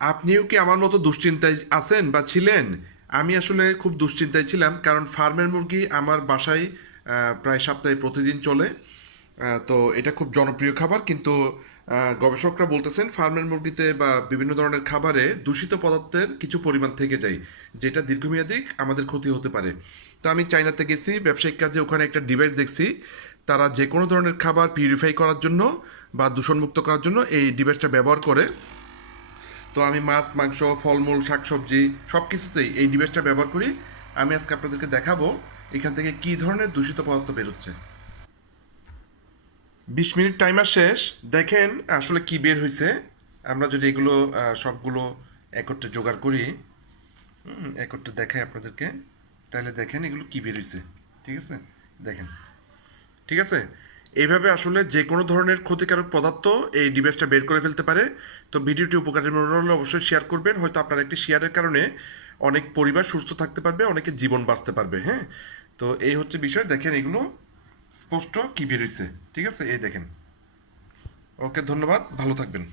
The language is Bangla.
আপনিও কি আমার মতো দুশ্চিন্তায় আছেন বা ছিলেন? আমি আসলে খুব দুশ্চিন্তায় ছিলাম, কারণ ফার্মের মুরগি আমার বাসায় প্রায় সপ্তাহে প্রতিদিন চলে। তো এটা খুব জনপ্রিয় খাবার, কিন্তু গবেষকরা বলতেছেন ফার্মের মুরগিতে বা বিভিন্ন ধরনের খাবারে দূষিত পদার্থের কিছু পরিমাণ থেকে যায়, যেটা দীর্ঘমেয়াদী আমাদের ক্ষতি হতে পারে। তো আমি চায়নাতে গেছি ব্যবসায়িক কাজে, ওখানে একটা ডিভাইস দেখছি। তারা যে কোনো ধরনের খাবার পিউরিফাই করার জন্য বা দূষণমুক্ত করার জন্য এই ডিভাইসটা ব্যবহার করে। তো আমি মাছ, মাংস, ফলমূল, শাকসবজি সব কিছুতেই এই ডিভাইসটা ব্যবহার করি। আমি আজকে আপনাদেরকে দেখাবো এখান থেকে কী ধরনের দূষিত পদার্থ বেরোচ্ছে। 20 মিনিট টাইমার শেষ। দেখেন আসলে কি বের হয়েছে। আমরা যদি এগুলো সবগুলো একত্রে জোগাড় করি, একত্রে দেখাই আপনাদেরকে, তাহলে দেখেন এগুলো কি বের হয়েছে। ঠিক আছে, দেখেন। ঠিক আছে, এইভাবে আসলে যে কোনো ধরনের ক্ষতিকারক পদার্থ এই ডিভাইসটা বের করে ফেলতে পারে। তো ভিডিওটি উপকারী মনে হলে অবশ্যই শেয়ার করবেন। হয়তো আপনার একটি শেয়ারের কারণে অনেক পরিবার সুস্থ থাকতে পারবে, অনেকের জীবন বাঁচতে পারবে। হ্যাঁ, তো এই হচ্ছে বিষয়। দেখেন এগুলো স্পষ্ট কি বের হয়েছে। ঠিক আছে, এই দেখেন। ওকে, ধন্যবাদ, ভালো থাকবেন।